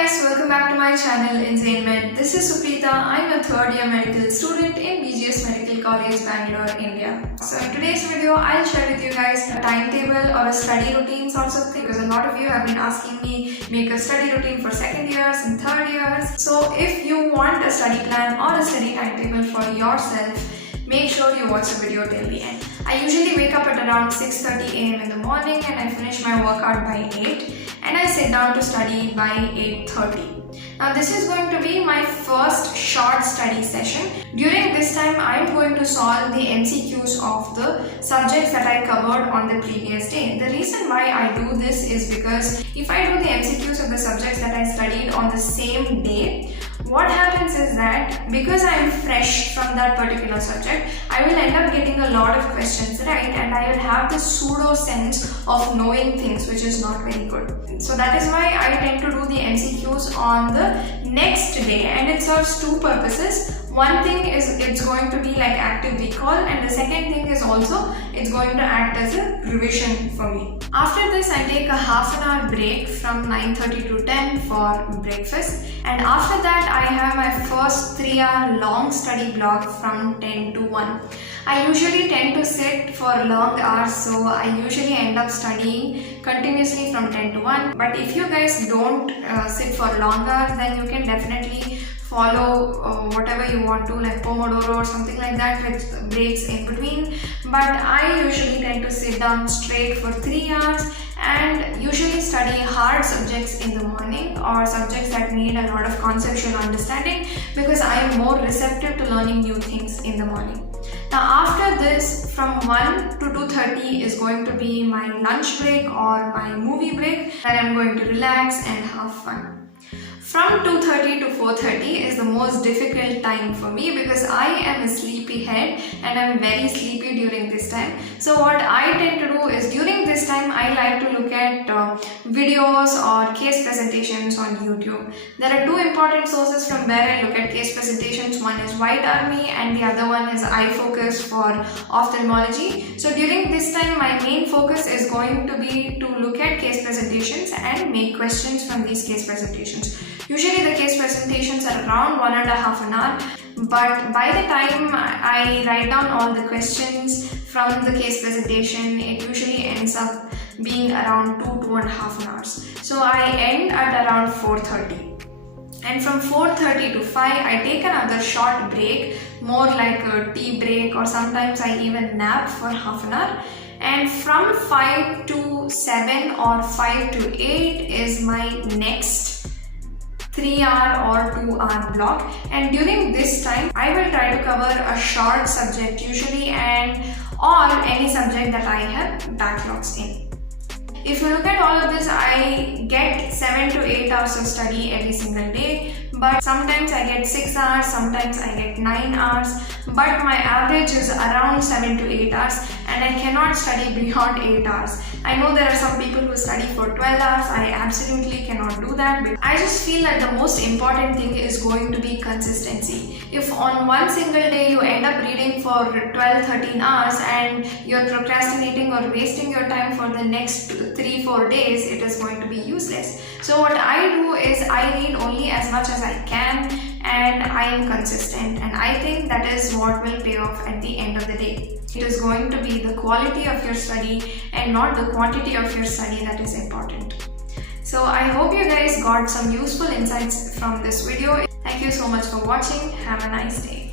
guys, welcome back to my channel Enzainment. This is Suprita. I'm a third year medical student in BGS Medical College, Bangalore, India. So in today's video, I'll share with you guys a timetable or a study routine sorts of thing, because a lot of you have been asking me make a study routine for second years and third years. So if you want a study plan or a study timetable for yourself, make sure you watch the video till the end. I usually wake up at around 6:30 a.m. in the morning and I finish my workout by 8 and I sit down to study by 8:30. Now this is going to be my first short study session. During this time I am going to solve the MCQs of the subjects that I covered on the previous day. The reason why I do this is because if I do the MCQs of the subjects that I studied on the same day, what happens is that because I am fresh from that particular subject, I will end up getting a lot of questions right and I will have this pseudo sense of knowing things, which is not very good. So that is why I tend to do the MCQs on the next day, and it serves two purposes. One thing is it's going to be like active recall, and the second thing is also it's going to act as a revision for me. After this I take a half an hour break from 9:30 to 10 for breakfast, and after that I have my first 3-hour long study block from 10 to 1. I usually tend to sit for long hours, so I usually end up studying continuously from 10 to 1. But if you guys don't sit for long hours, then you can definitely follow whatever you want to, like Pomodoro or something like that with breaks in between. But I usually tend to sit down straight for 3 hours and usually study hard subjects in the morning or subjects that need a lot of conceptual understanding, because I am more receptive to learning new things in the morning. Now after this, from 1 to 2:30 is going to be my lunch break or my movie break, that I'm going to relax and have fun. From 2:30 to 4:30 is the most difficult time for me because I am a sleepyhead and I'm very sleepy during this time. So what I tend to do is during this time I like to look at videos or case presentations on YouTube. There are two important sources from where I look at case presentations. One is White Army and the other one is iFocus for ophthalmology. So during this time my main focus is going to be to look at case presentations and make questions from these case presentations. Usually the case presentations are around 1.5 hours, but by the time I write down all the questions from the case presentation, it usually ends up being around 2.5 hours. So I end at around 4:30. And from 4:30 to 5, I take another short break, more like a tea break, or sometimes I even nap for half an hour. And from 5 to 7 or 5 to 8 is my next 3-hour or 2-hour block, and during this time I will try to cover a short subject usually or any subject that I have backlogs in. If you look at all of this, I get 7 to 8 hours of study every single day, but sometimes I get 6 hours, sometimes I get 9 hours, but my average is around 7 to 8 hours and I cannot study beyond 8 hours. I know there are some people who study for 12 hours, I absolutely cannot do that. I just feel that the most important thing is going to be consistency. If on one single day you end up reading for 12-13 hours and you're procrastinating or wasting your time for the next 3-4 days, it is going to be useless. So what I do is I read only as much as I can and I am consistent, and I think that is what will pay off at the end of the day. It is going to be the quality of your study and not the quantity of your study that is important. So I hope you guys got some useful insights from this video. Thank you so much for watching. Have a nice day.